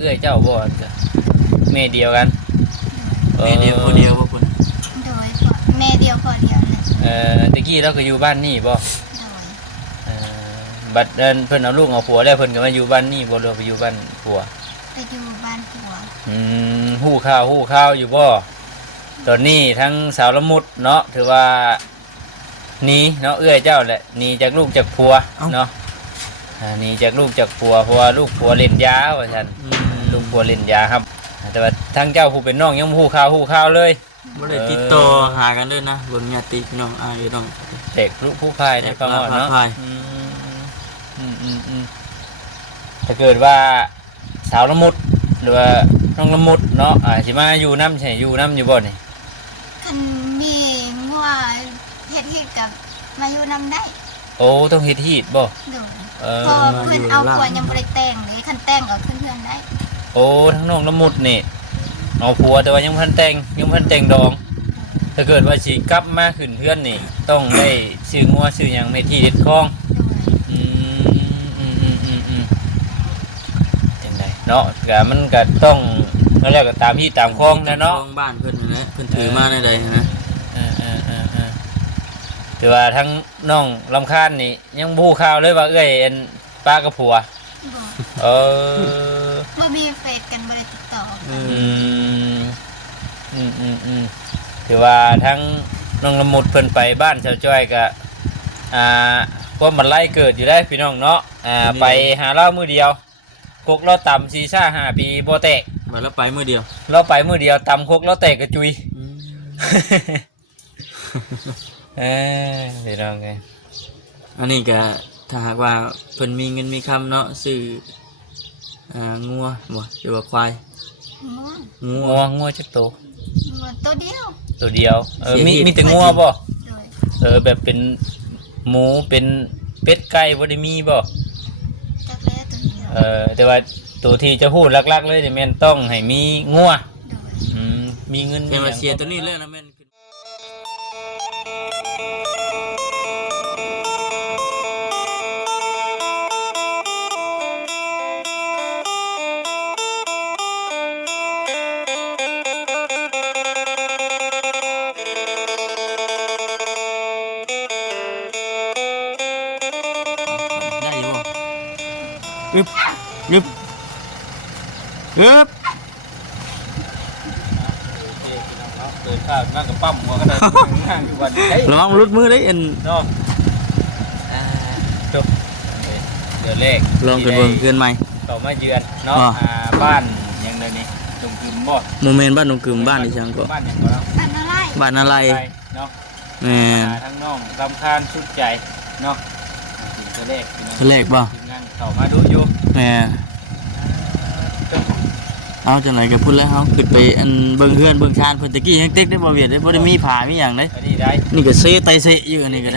เอื้อยเจ้าบ่แม่เดียวกันแม่เดียวคนเดียวบ่คุณโดยแม่เดียวพอเดียวนะตะกี้เราก็อยู่บ้านนี่บ่โดยบัดเพิ่นเอาลูกเอาผัวแล้วเพิ่นก็มาอยู่บ้านนี่บ่หรือไปอยู่บ้านผัวไปอยู่บ้านผัวฮู้ข่าวอยู่บ่ตอนนี้ทั้งสาวละมุดเนาะถือว่าหนีเนาะเอื้อยเจ้าแหละหนีจากลูกจากผัวเนาะหนีจากลูกจากผัวเพราะว่าลูกผัวเล่นยาว่าซั่นลูกผัวเล่นยาครับแต่ว่าทั้งเจ้าผู้เป็นน้องยังฮู้ข่าวเลยบ่ได้ติดต่อหากันเลยนะเบิ่งญาติพี่น้องอ้ายน้องเด็กลูกผู้พายในฟังว่าเนาะถ้าเกิดว่าสาวละมุดหรือว่าน้องละมุดเนาะสิมาอยู่น้ำใช่อยู่น้ำอยู่บ่นี่คันมีงัวเฮ็ดกับมาอยู่นำได้โอ้ต้องเฮ็ดฮีดบ่โดยพอเพิ่นเอาผัวยังบ่ได้แต่งเลยคันแต่งก็ขึ้นเฮือนได้โอ้ทั้งน้องละมุดนี่เอาผัวแต่ว่ายังพันแต่งดองถ้าเกิดว่าสิกลับมาขึ้นเฮือนนี่ต้องได้ชื่องัวชื่อหยังในที่เด็ดคลองเนาะก็มันก็ต้องนั่นแหละก็ตามที่ตามคลองนะเนาะบ้านเพิ่นนั่นแหละเพิ่นถือมาในใดนะแต่ว่าทั้งน้องลำคาญนี่ยังบูข่าวเลยว่าเอ้ยป้ากับผัวบ่มีเฟซกันบ่ได้ติดต่อถือว่าทั้งน้องละมุดเพิ่นไปบ้านชาวจ้อยก็ว่ามันไล่เกิดอยู่ได้พี่น้องเนาะไปหาเล่ามือเดียวคุกเราต่ำซีซ่า5 ปีโบแตกมาแล้วไปมือเดียวเราไปมือเดียวต่ำคุกเราแตกกระจุยพี่น้องไงอันนี้ก็ถ้าหากว่าเพิ่นมีเงินมีคำเนาะซื้องัวบ่หรือว่าควายงัวจักโตงัวตัวเดียวมีแต่งัวบ่แบบเป็นหมูเป็นเป็ดไก่บ่ได้มีบ่แต่ว่าตัวที่จะพูดลักๆเลยจะแม่นต้องให้มีงัวมีเงินมีมาเสียตัวนี้เลยนะแม่นยึบเกิดข้าวมากกับปั๊มหัวก็ได้ง่ายอยู่วันระวังรุดมือได้เอ็นเนาะจบเดือนแรกลองกันเบิ่งเพื่อนใหม่ต่อมาเยือนเนาะบ้านยังเลยนี่ตรงกึมบ่โมเมนต์บ้านตรงกึมบ้านดิฉันก็บ้านยังบ่บ้านอะไรเนาะแม่ทั้งน้องรำคาญสุดใจเนาะเดือนแรกบ่งานต่อมาดูอยู่แม่เอาจังไหนก็พูดแล้วเฮาขึ้นไปอันเบิ่งเฮือนเบิ่งชานเพิ่นตะกี้ยังเต็กได้บ่เวียดได้บ่ได้มีผามีหยังเด้นี่ก็เซไตเซอยู่อันนี้ก็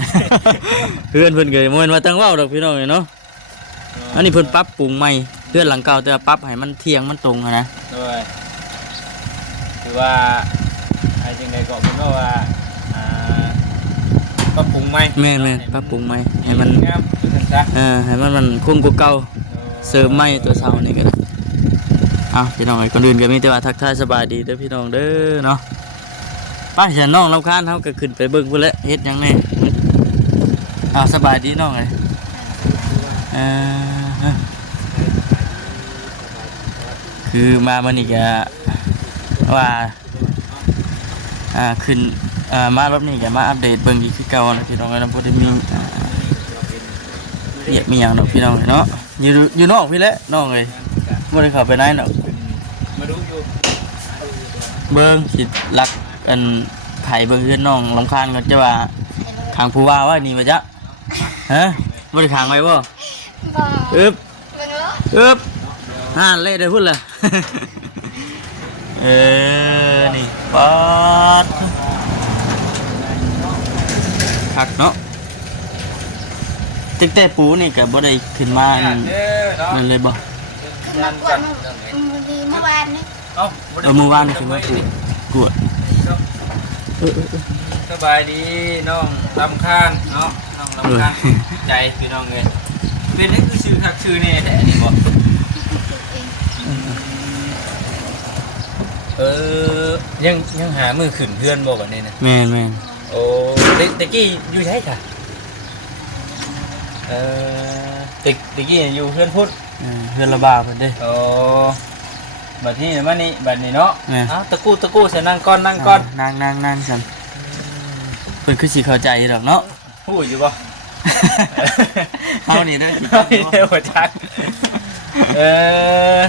เฮือนเพิ่นก็บ่แม่นว่าตั้งเว้าดอกพี่น้องเนาะอันนี้เพิ่นปรับปรุงใหม่เฮือนหลังเก่าแต่ปรับให้มันเที่ยงมันตรงนะด้วยคือว่าไอ้จังได๋ก็เพิ่นว่าปรับปรุงใหม่แม่นๆปรับปรุงใหม่ให้มันงามขึ้นซะให้มันคงกว่าเก่าเสริมใหม่ตัวเสานี่ก็ได้พี่น้องก่อนอื่นก็มีแต่ว่าทักทายสบายดีเด้อพี่น้องเด้อเนาะป้าฉันน้องรำคาญเขาก็ขึ้นไปเบิ่งพุ่นแล้วเฮ็ดยังไงสบายดีน้องเลยคือมาวันนี้ก็ว่าขึ้นมารอบนี้ก็มาอัปเดตเบิ่งอีกคือเก่านะพี่น้องนะบ่ได้มีเรียกมีหยังดอกพี่น้องเนาะอยู่นอกพี่แหละน้องเอ้ยบ่ได้เข้าไปไหนดอกมาดูอยู่เบิ่งสิรักอันไผเบิ่งเฮือนน้องรำคาญก็จะว่าทางผู้ว่าว่านี่บ่จ๊ะฮะบ่ได้ขังไว้บ่อึบเละได้พุ่นล่ะนี่ป๊อดคักเนาะติ๊กแต่ปูนี่ก็บ่ได้ขึ้นมานั่นเลยบ่เมื่อวานนี่เมื่อวานนี่คือว่ากวดสบายดีน้องรำคาญเนาะน้องรำคาญใจพี่น้องเลยเป็นนี่คือชื่อคักชื่อนี่แต่นี่บ่ ยังหามือขึ้นเพื่อนบ่บัดนี้นะ แม่น โอ้ตะกี้อยู่ใช่ค่ะตะกี้อยู่เพื่อนพุทธ เฮือนระบาเพิ่นเด้ โอ้บัดนี้มานี่บัดนี้เนาะ แม่ เอ้าตะกู้ใส่นั่งก่อนนั่งก่อน นั่งซั่นเพิ่นคือสิเข้าใจอยู่ดอกเนาะ ฮู้อยู่บ่ เฮานี่ได้สิ เฮานี่ได้บ่จัก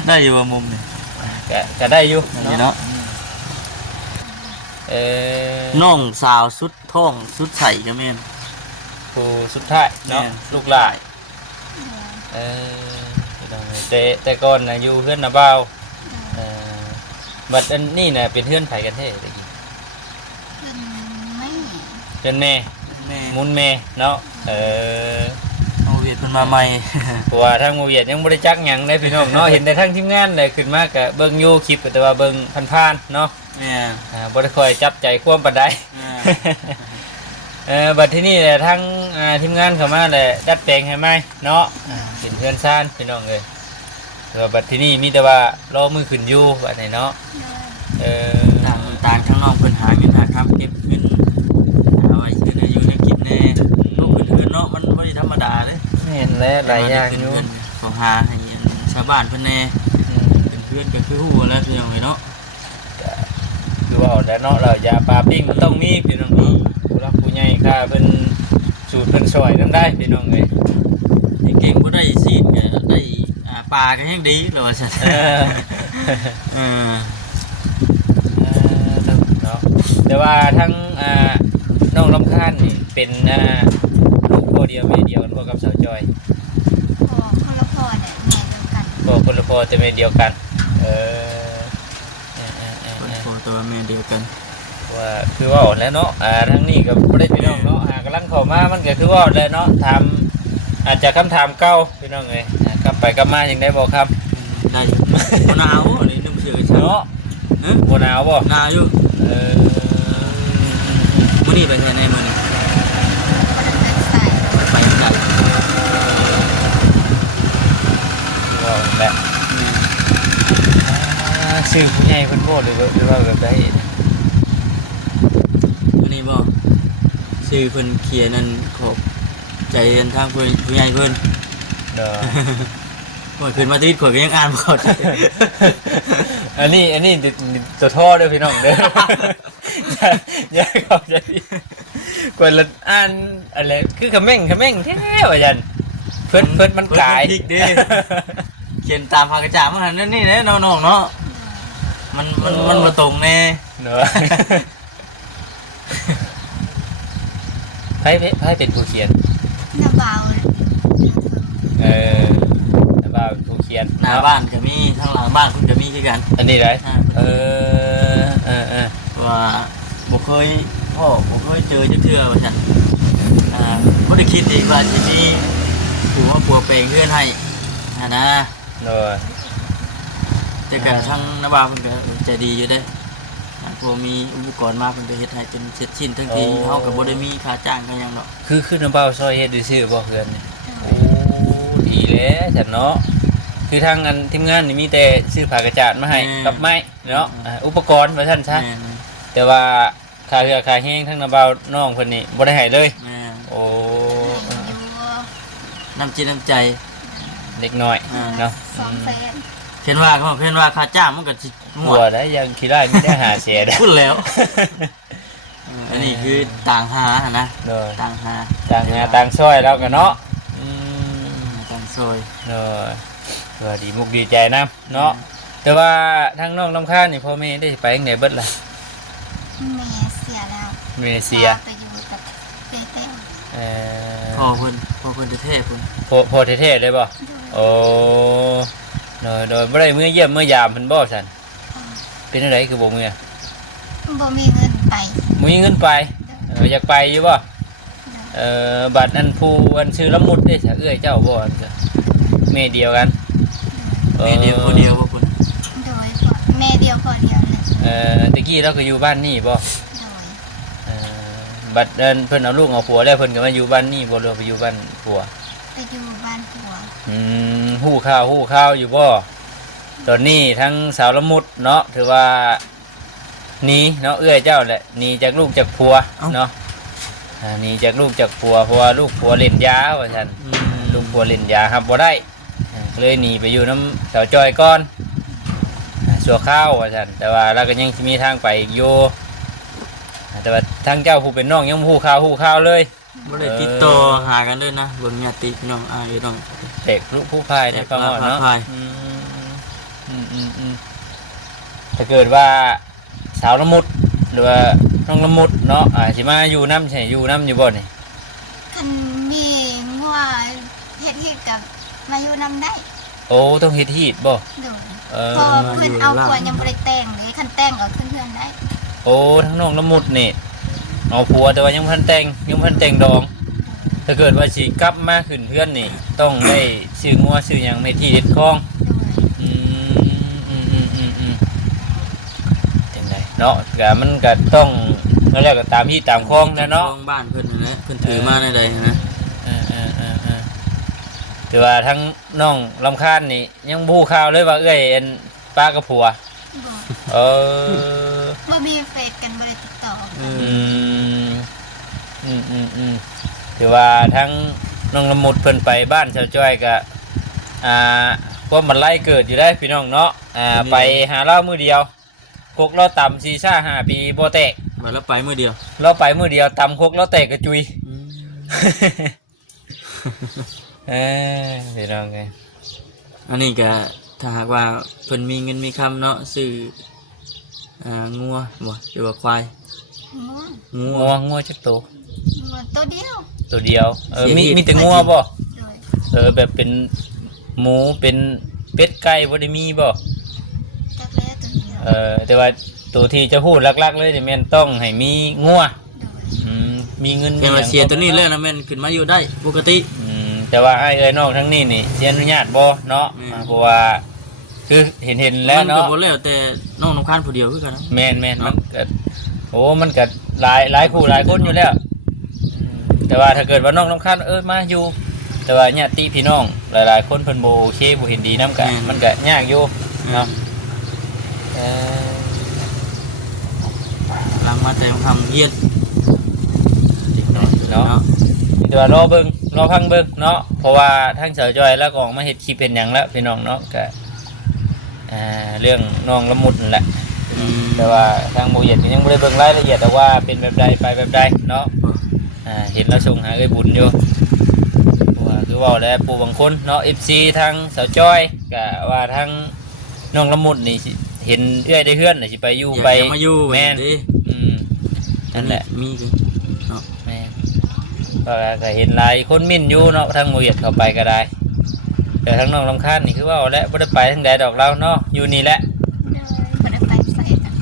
ได้อยู่ว่ามุมนี่ ก็ได้อยู่ นี่เนาะน้องสาวสุดท้องสุดใสก็แม่น ผู้สุดท้ายเนาะ แม่น ลูกหลานแต่ก่อนน่ะอยู่เฮือนน่ะบ่าวบัดอันนี้น่ะเป็นเฮือนไผกันแท้ตะกี้ เป็นไม่ เฮือนแม่ แม่ มุนแม่เนาะเอาเวียดเพิ่นมาใหม่ เพราะว่าทางโมเวียดยังบ่ได้จักหยังได้พี่น้องเนาะ เห็นแต่ทางทีมงานเลยขึ้นมาก็เบิ่งอยู่คลิปแต่ว่าเบิ่งผ่านๆเนาะ แม่ บ่ได้ค่อยจับใจความปานใด บัดที่นี่แหละทางทีมงานเข้ามาแหละดัดแปลงให้ใหม่เนาะเป็นเพื่อนซ่านพี่น้องเอ้ยแต่ว่าบัดที่นี่มีแต่ว่ารอมือขึ้นอยู่บัดนี้เนาะต่างทั้งน้องเพิ่นหาเงินหาคำเก็บเงินเอาไว้คืออยู่ในกินแน่ลูกเพิ่นเนาะมันบ่ได้ธรรมดาเด้ เห็นแล้วหลายอย่างอยู่ เขาหาให้ชาวบ้านเพิ่นแน่เป็นเพื่อนก็คือฮู้แล้วพี่น้องเนาะ คือว่าแล้วเนาะเรายาปลาปิ้งมันต้องมีพี่น้องนี่ผู้รักผู้ใหญ่ค่าเพิ่นสูตรเพิ่นซอยนำได้พี่น้องเอ้ย เก่งบ่ได้ซีดก็ได้ปลาก็แฮงดีแล้วว่าซั่นเนาะแต่ว่าทั้งน้องลำคาญนี่เป็นลูกพ่อเดียวแม่เดียวกันบ่กับสาวจอย พ่อคนละพ่อเนี่ยแม่เดียวกัน พ่อคนละพ่อแต่แม่เดียวกันคนโตตัวแม่เดียวกันว่าคือว่าแล้วเนาะทั้งนี้ก็บ่ได้พี่น้องเนาะกำลังเข้ามามันก็คือว่าแล้วเนาะถามอาจจะคำถามเก่าพี่น้องเอ้ยกลับไปกลับมายังได้บ่ครับ ได้อยู่บ่หนาวนี่นุ่มเสื้อกันเนาะบ่หนาวบ่หนาวอยู่มื้อนี้ไปไสในมื้อนี้ไปกันว่าแบบชื่อผู้ใหญ่เพิ่นโพดหรือว่าแบบใดมื้อนี้บ่ชื่อเพิ่นเขียนนั่นขอบใจทางผู้ใหญ่เพิ่นเด้อข่อยขึ้นมาติดข่อยก็ยังอ่านบ่เข้าใจอันนี้ตัวท่อเด้อพี่น้องเด้ออย่าเข้าใจกว่าละอ่านอะไรคือคำแม่งแท้ว่าจันเพิ่นมันกายเขียนตามภาษากระจามันนั่นนี่แหละน้องๆเนาะมันบ่ตรงแน่เด้อไผเป็นผู้เขียนน้าเบาน้าเบาเป็นผู้เขียนหน้าบ้านก็มีทางหลังบ้านเพิ่นก็มีคือกันอันนี้ได้ว่าบ่เคยเจอจักเทื่อว่าซั่นบ่ได้คิดอีกว่าสิมีผู้มาปัวแปลงเฮือนให้นะเด้อแต่ก็ทางน้าบ้านเพิ่นก็ใจดีอยู่เด้พอมีอุปกรณ์มาเพิ่นก็เฮ็ดให้จนเสร็จสิ้นทั้งทีเฮาก็บ่ได้มีค่าจ้างกันหยังดอกคือน้าเบาซอยเฮ็ดซื่อบ่เฮือนนี่โอ้ดีแล้วจันเนาะคือทางงานทีมงานนี่มีแต่ซื้อผ้ากระจาดมาให้กับไม้เนาะอุปกรณ์ว่าซั่นซะแต่ว่าค่าเรือค่าแห้งทั้งน้าเบาน้องเพิ่นนี่บ่ได้ให้เลยโอ้น้ำจิตน้ำใจเด็กน้อยเนาะเห็นว่าค่าจ้างมันก็สิหัวได้ยังขี้ได้มีได้หาเสียได้พูดแล้วอันนี้คือต่างหานะต่างซอยแล้วกันเนาะต่างซอยว่าดีมุกดีใจนะเนาะแต่ว่าทางน้องลำคาญนี่พ่อแม่ได้ไปยังไหนเบิดล่ะแม่เสียแล้วแม่เสียไปอยู่กับเต้พ่อเพิ่นเท่ๆเพิ่นพ่อเท่ๆได้บ่โอ้โดยบ่ได้มื้อเยี่ยมมื้อยามเพิ่นบ่ซั่นเป็นจังไดคือบ่มื้อบ่มีเงินไปบ่มีเงินไปอยากไปอยู่บ่บัดนั้นผู้อันชื่อละมุดเด้ซะเอื้อยเจ้าบ่แม่เดียวกันแม่เดียวคนเดียวบ่คุณโดยแม่เดียวคนเดียวเลยตะกี้เราก็อยู่บ้านนี่บ่บัดนั้นเพิ่นเอาลูกเอาผัวแล้วเพิ่นก็มาอยู่บ้านนี่บ่หรือไปอยู่บ้านผัวไปอยู่บ้านผัวฮู้ข่าวอยู่บ่ตอนนี้ทั้งสาวละมุดเนาะถือว่า หนีเนาะเอื้อยเจ้าแหละหนีจากลูกจากผัวเนาะหนีจากลูกจากผัวเพราะว่าลูกผัวเล่นยาว่าซั่นลูกผัวเล่นยาครับบ่ได้เลยหนีไปอยู่น้ำสาวจอยก่อนชั่วข้าวว่าซั่นแต่ว่าเราก็ยังมีทางไปอีกอยู่แต่ว่าทางเจ้าผู้เป็นน้องยังฮู้ข่าวเลย บ่ได้ติดต่อหากันเลยนะเบิ่งญาติพี่น้องอ้ายน้อง เด็กลูกผู้พายในฟังเนาะ พาย ถ้าเกิดว่าสาวละมุดหรือว่าน้องละมุดเนาะสิมาอยู่น้ำใช่อยู่น้ำอยู่บ่นี่ คันมีงัวเฮ็ดกับมาอยู่นำได้ โอ้ต้องเฮ็ดฮีดบ่ โดย เออ พอเพิ่นเอาผัวยังบ่ได้แต่งเลยคันแต่งก็ขึ้นเพื่อนได้ โอ้ทั้งน้องละมุดนี่เอาผัวแต่ว่ายังบ่ทันแต่งดอง ถ้าเกิดว่าสิกลับมาขึ้นเพื่อนนี่ต้องได้ซื้องัวซื้อหยังไม่ที่เด็ดคองจังไดเนาะก็มันก็ต้องแล้วก็ตามที่ตามคลองนะเนาะ คลองบ้านเพิ่นนั่นแหละเพิ่นถือมาในใดนะ แต่ว่าทั้งน้องลำคาญนี่ยังบู้ข่าวเลยว่าเอ้ยเอ็นป้ากับผัว บ่ เออ บ่มีเฟซกันบ่ได้ติดต่อ ถือว่าทั้งน้องละมุดเพิ่นไปบ้านชาวจ้อยก็ว่ามันไล่เกิดอยู่ได้พี่น้องเนาะไปหาเล่ามือเดียวกกเราต่ำ4-5 ปีบ่แตก มาแล้วไปมื้อเดียว เราไปมือเดียวต่ำกกเราแตกกระจุยพี่น้องไง อันนี้ก็ถ้าหากว่าเพิ่นมีเงินมีคำเนาะซื้องัวบ่หรือว่าควาย งัว จักตัว งัวตัวเดียว ตัวเดียวมีแต่งัวบ่ โดย แบบเป็นหมูเป็นเป็ดไก่บ่ได้มีบ่ จักแล้วตัวเดียว แต่ว่าตัวที่จะพูดหลักๆเลยนี่แม่นต้องให้มีงัว โดย มีเงิน เพียงว่าเสียตัวนี้แล้วนะแม่นขึ้นมาอยู่ได้ปกติ แต่ว่าไอ้เอ้ยน้องทั้งนี้นี่เสียอนุญาตบ่เนาะเพราะว่าคือเห็นแล้ว มันก็ เนาะ บ่แล้วแต่น้องน้ำค้านผู้เดียวคือกันนะ แม่นมันก็มันก็หลายคู่หลายคนอยู่แล้วแต่ว่าถ้าเกิดว่าน้องน้ำคันมาอยู่แต่ว่าญาติพี่น้องหลายๆคนเพิ่นบ่โอเคบ่เห็นดีนำกันมันก็ยากอยู่เนาะ หลังมาแต่ทำเย็ด เนาะเดี๋ยวรอฟังเบิ่งเนาะเพราะว่าทั้งสาวจอยแล้วก็ออกมาเฮ็ดคลิปเป็นหยังแล้วพี่น้องเนาะก็เรื่องน้องละมุดนั่นแหละแต่ว่าทางโมเย็ดยังบ่ได้เบิ่งรายละเอียดแต่ว่าเป็นแบบใดไปแบบใดเนาะเห็นแล้วส่งหาเอ้ยบุญอยู่ว่าคือว่าแล้วปู่บางคนเนาะ FC ทางสาวจอยก็ว่าทางน้องละมุดนี่เห็นเอื้อยได้เฮือนน่ะสิไปอยู่ไป มาอยู่ แม่น ดิ นั่นแหละ มีคือเนาะ แม่ก็เห็นหลายคนมิ่นอยู่เนาะทางโมเย็ดเข้าไปก็ได้แต่ทางน้องลำคาญนี่คือว่าแล้วบ่ได้ไปทางใดดอกเราเนาะอยู่นี่แหละ บ่ได้ไปใส่กัน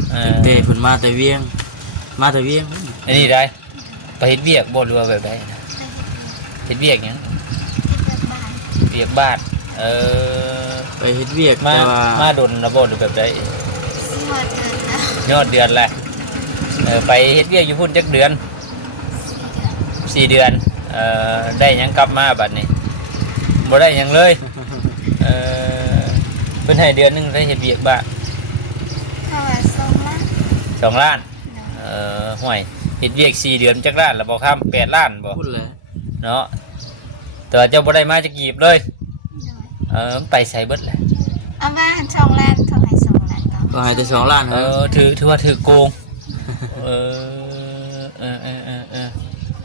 เต้เพิ่นมาแต่เวียงอันนี้ได้ไปเฮ็ดเวียกบ่หรือว่าแบบใดนะเฮ็ดเวียกหยัง บ้าน เวียกบ้านไปเฮ็ดเวียก มา แต่ว่า มาดนนะบ่หรือแบบใด สิฮอดเดือนแล้วยอดเดือนแหละไปเฮ็ดเวียกอยู่พุ่นจักเดือน 4 เดือน 4 เดือนได้หยังกลับมาบัดนี้บ่ได้หยังเลยเพิ่นให้เดือนหนึงได้เฮ็ดเวียกบ้าน ถ้าว่า2 2 ล้านล้านห่วยเฮ็ดเวียก4 เดือนจักล้านแล้วบ่ค้ำ8 ล้านบ่ พูดเลย เนาะแต่ว่าเจ้าบ่ได้มาจักกีบเลย โดย ไปใส่เบิดแหละ เอามา2 ล้านเท่าให้2 ล้านเนาะ ก็ให้แต่2 ล้านครับ ถือว่าถือโกง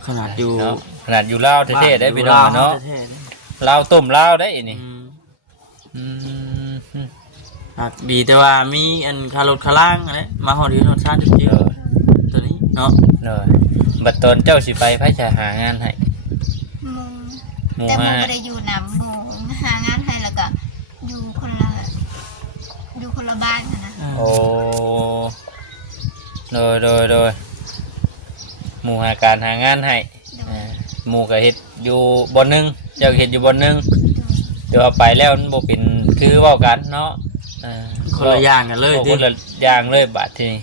ขนาดอยู่ เนาะขนาดอยู่ลาวเท่ๆได้พี่น้องเนาะ แท้ๆนะ ลาวต้มลาวได้นี่ หักดีแต่ว่ามีอันคารถคาล่างอะไรมาหอดยืนหอดชาติจริงๆตัวนี้เนาะ เนาะบัดตอนเจ้าสิไปไผจะหางานให้ หมู่แต่หมู่บ่ได้อยู่นำหมู่หางานให้แล้วก็อยู่คนละบ้านนะ โอ้โดยหมู่หาการหางานให้หมู่ก็เฮ็ดอยู่บ่อนนึงเจ้าเฮ็ดอยู่บ่อนนึงเดี๋ยวเอาไปแล้วมันบ่เป็นคือเว้ากันเนาะคนละอย่างกันเลย คนละอย่างเลยบาดทีนี้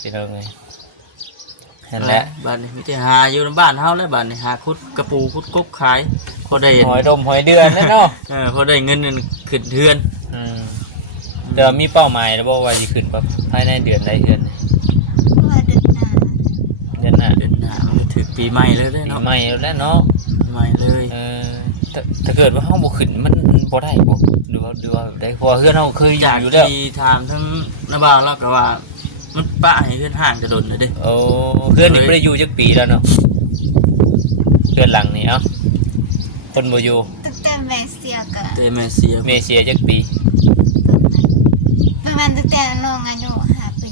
พี่น้องเอ้ยนั่นแหละ บ้านนี้มีแต่หาอยู่ในบ้านเฮาแล้วบ้านนี้หาคุดกระปูคุดกบขายพอได้ หอยดมหอยเดือนแน่เนาะ พอได้เงินขึ้นเทือน เดี๋ยวมีเป้าหมายแล้วบ่ว่าสิขึ้นแบบ ายในเดือนใดเดือนนี่ ว่าเดือนหน้า เดือนหน้า เดือนหน้ามันก็ถึงปีใหม่แล้วเด้ ปี เนาะ ใหม่แล้วเนาะ ปีใหม่เลย ถ้าเกิดว่าเฮาบ่ขึ้นมันบ่ได้บ่ดูว่าได้เพราะว่าเฮือนเฮาเคยอ จาก ยู่แล้ว ที่ถามทั้งน้าบ่าวแล้วก็ว่ามันปะให้ขึ้นห่างจะโดนเลยเด้ โอ้เฮือนนี่บ่ได้อยู่จักปีแล้วเนาะเฮือนหลังนี่เอ้าคนบ่อยู่ ตั้งแต่แม่เสียก็ แต่แม่เสีย เมเสียจักปี ประมาณตั้งแต่น้องอายุ5 ปี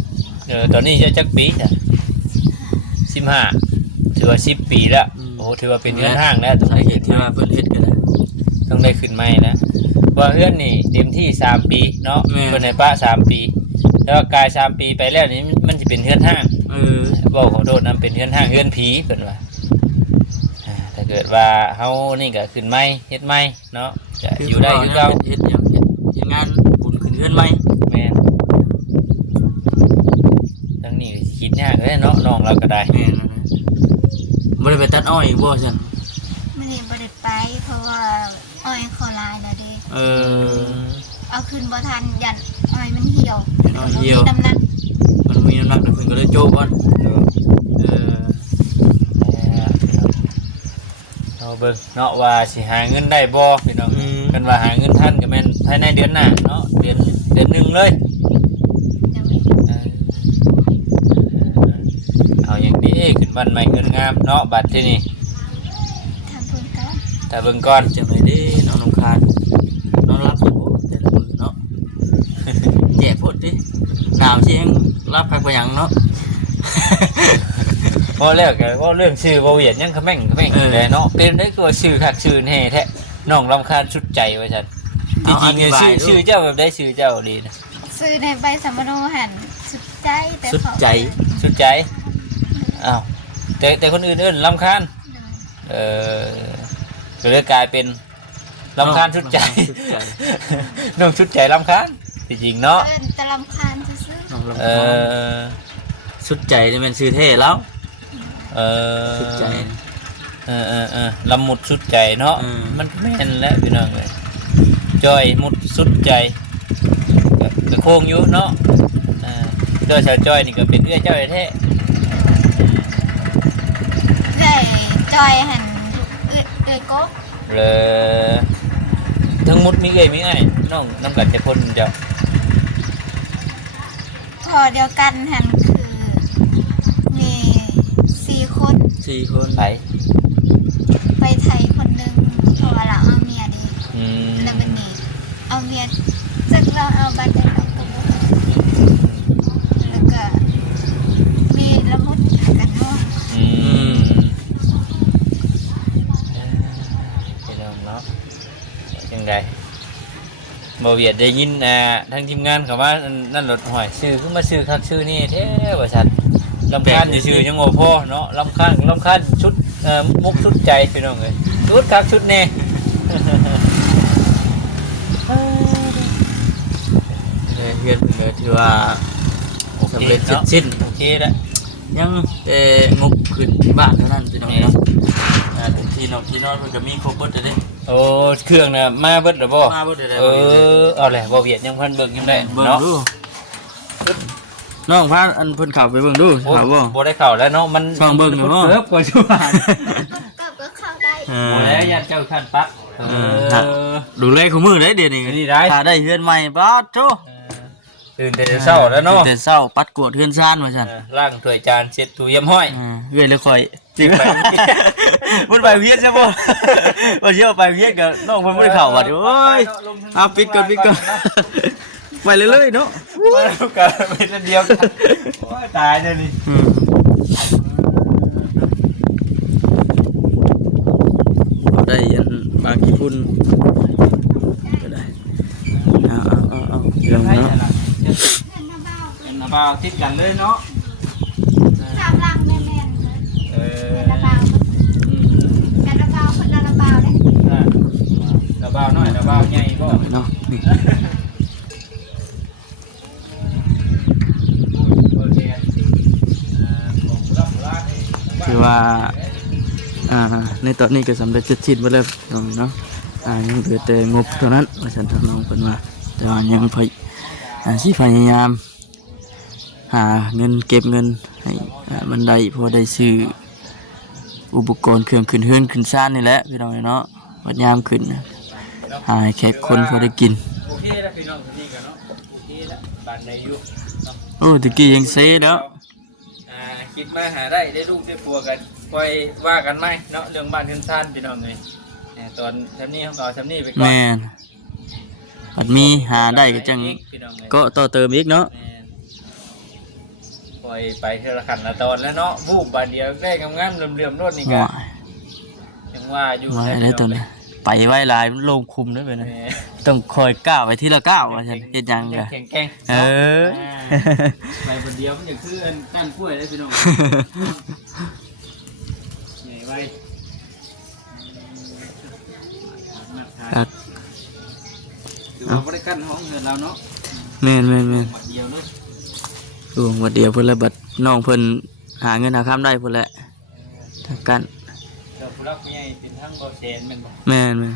ตอนนี้จะจักปีจ้ะ15ถือว่า10ปีแล้วโอ้ถือว่าเป็นเฮือนห้างแล้วต้อง สา ได้ เห ขึ้ ตุ น ที่ว่าเพิ่นเฮ็ดกันแหละ ต้องได้ขึ้นใหม่แล้วว่าเฮือนนี่เต็มที่3ปีเนาะ แม่ เพิ่นให้ป้า3ปีแล้วกาย3ปีไปแล้วนี่มันสิเป็นเฮือนห้าง เว้าขอโทษนำเป็นเฮือนห้างเฮือนผีเพิ่นว่าถ้าเกิดว่าเฮานี่ก็ขึ้นใหม่เฮ็ดใหม่เนาะจะอยู่ได้คือเก่า เฮ็ดหยังเฮ็ดงานบุญขึ้นเฮือนใหม่ แม่นทั้งนี้ก็สิคิดยากเลยเนาะน้องเราก็ได้ แม่นนะบ่ได้ไปตัดอ้อยอีกบ่ซั่น ไม่ได้บ่ได้ไปเพราะว่าอ้อยเขอลายนะเด้ เอาขึ้นบ่ทันยันอ้อยมันเหี่ยว อ้อยเหี่ยว มีน้ำหนัก มันมีน้ำหนักแต่เพิ่นก็เลยโจกก่อนเออ เอาเบิ่งเนาะว่าสิหาเงินได้บ่พี่น้องกันว่าหาเงินทันก็แม่นภายในเดือนหน้าเนาะเดือนหนึ่งเลย เดี๋ยว เอาอย่างนี้ขึ้นบ้านใหม่เงินงามเนาะบัดที่นี่ ทำเพิ่นกัน แต่เบิ่งก่อน จังได๋เด้น้องน้ำคานนอนรับอยู่บ่แต่ละมื้อเนาะ แย่โพดดิหนาวสิยังรับคักบ่หยังเนาะ พอแล้วก็ว่าเรื่องชื่อบ่เวียดยังคำแม่งเลยเนาะเป็นได้ตัวชื่อคักชื่อแน่แท้น้องรำคาญชุดใจว่าซั่นจริงๆเนี่ยชื่อเจ้าแบบได้ชื่อเจ้าดีนะ ซื้อในใบสมโนหันสุดใจแต่ สุด เขา ใจ ชุดใจอ้าวแต่คนอื่นรำคาญก็เลยกลายเป็นรำคาญชุดใจ สุดใจ น้องชุดใจรำคาญจริงๆเนาะ เอิ้นแต่รำคาญซื่อ น้องลำ เอ คาญ อ สุดใจนี่แม่นชื่อเท่แล้ว สุดใจ ลำหมุดสุดใจเนาะ มันแม่นแล้วพี่น้องเลยจอยหมุดสุดใจก็โค้งอยู่เนาะเจ้าชาวจอยนี่ก็เป็นเอื้อเจ้าแท้ ๆได้จอยหันเอ้ยกบ เลยทั้งหมดมีเอ้ยมีไอ้น้องน้ำกัดจะพ้นเจ้า พอเดียวกันหันคือมี4 คน 4 คน ไป ไปไทยคนหนึงเพราะว่าเราเอาเมียดี อืม แล้วมันนี่เอาเมียจึกเราเอาบัตรเดินออกตัวแล้วก็มีละมุดกันเนาะ อืมพี่น้องเนาะยังไงบ่เวียดได้ยินทางทีมงานเขาว่านั่นรถหอยชื่อขึ้นมาชื่อคักชื่อนี่แท้ว่าซั่นลำคาญชื่อยังบ่พอเนาะลำคาญชุดมุกชุดใจพี่น้องเอ้ยชุดคักชุดแน่ เฮือนเพิ่นก็ถือว่าสำเร็จเสร็จสิ้น โอเคแล้ว ยังแต่งบขึ้นบ้านเท่านั้นพี่น้องเนาะแต่ที่นอนเพิ่นก็มีครบเบิดแล้วเด้ โอ้เครื่องน่ะมาเบิดแล้วบ่ มาเบิดได้ เอาแหละบ่เวียดยังเพิ่นเบิ่งยังได้ เบิ่ง เนาะ ดูน้องพาอันเพิ่นเข้าไปเบิ่งดู โอ้ เข้าบ่ บ่ได้เข้าแล้วเนาะมัน ช่องเบิ่งอยู่เนาะ เพิ่บกว่าชั่ว ก็เข้าได้ บ่แล้วยันเจ้าขั้นปัก ดูแลคู่มือได้เดี๋ยวนี้ นี่ได้ ถ้าได้เฮือนใหม่ป๊าดโธ่ ตื่นแต่เช้าแล้วเนาะ แต่เช้าปัดกวาดเฮือนซ่านว่าซั่น ล้างถ้วยจานเช็ดตู้เยี่ยมห้อย เอื้อยเลยค่อยจริงไปมันไปเวียนใช่บ่ว่าสิเอาไปเวียนก็น้องเพิ่นบ่ได้เข้าบัดโอ้ยเอาปิดก่อนไปเรื่อยๆเนาะ ไปแล้วกันเป็นอันเดียวกันโอ้ยตายเดี๋ยวนี้ เอาได้ยันบางกี่พุ่นก็ได้เอาเรื่องเนาะ เป็นนาบาวติดกันเลยเนาะ ตามรังแม่นๆเลย เออ ระบาวกันระบาวคนละระบาวเลย นาบาวน้อยนาบาวใหญ่บ่ เนาะนี่ คือว่าในตอนนี้ก็สำเร็จเสร็จสิ้นไปแล้วเนาะยังเหลือแต่งบเท่านั้นว่าฉันทางน้องเพิ่นว่าแต่ว่ายังสิพยายาม หาเงินเก็บเงินให้มันได้พอได้ซื้ออุปกรณ์เครื่องขึ้นเฮือนขึ้นซ่านนี่แหละพี่น้องเนาะวัดยามขึ้นหาให้แขกคนพอได้กิน โอเคแล้วพี่น้องนี่กันเนาะโอเคแล้วบานในอยู่ โอ้ตะกี้ยังเซแล้ว คิดมาหาได้ลูกได้ผัวกันค่อยว่ากันไหมเนาะเรื่องบ้านเรือนซ่านพี่น้องเลยตอนทำนี่เขาก็ทำนี่ไปก่อน แม่นบัดมีหาได้ก็จัง พี่น้องเลย ก็ต่อเติมอีกเนาะ ปล่อยไปเท่าละขันละตอนแล้วเนาะวูบบาดเดียวได้งามๆเรื่อมๆรถนี่กัน ว่า ยังว่าอยู่ ว่าได้ตัวนี้ไปไว้หลายมันโลงคุมด้วยไปนะต้องคอยก้าวไปทีละก้าวว่าซั่นเฮ็ดหยังกะ แข็งๆ เออ ไปบนเดียวมันจะคือก้านกล้วยได้พี่น้องใหญ่ไว้ ครับ ถือว่าบ่ได้กั้นห้องเงินเราเนาะ แม่น บาดเดียวเนาะ ๆรวมว่าเดียวเพิ่นละบัดน้องเพิ่นหาเงินหาค้ำได้พุ่นแหละทั้งกัน เดี๋ยวผู้รักเมียเป็นทั้งบ่เซนแม่นบ่ แม่น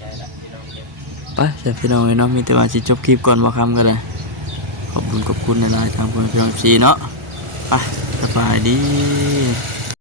ใจละพี่น้องเนี่ย ๆไปเดี๋ยวพี่น้องเนาะมีแต่ว่าสิจบคลิปก่อนบ่คำก็ได้ขอบคุณหลายๆทางเพิ่นพี่น้องซีเนาะไปสบายดี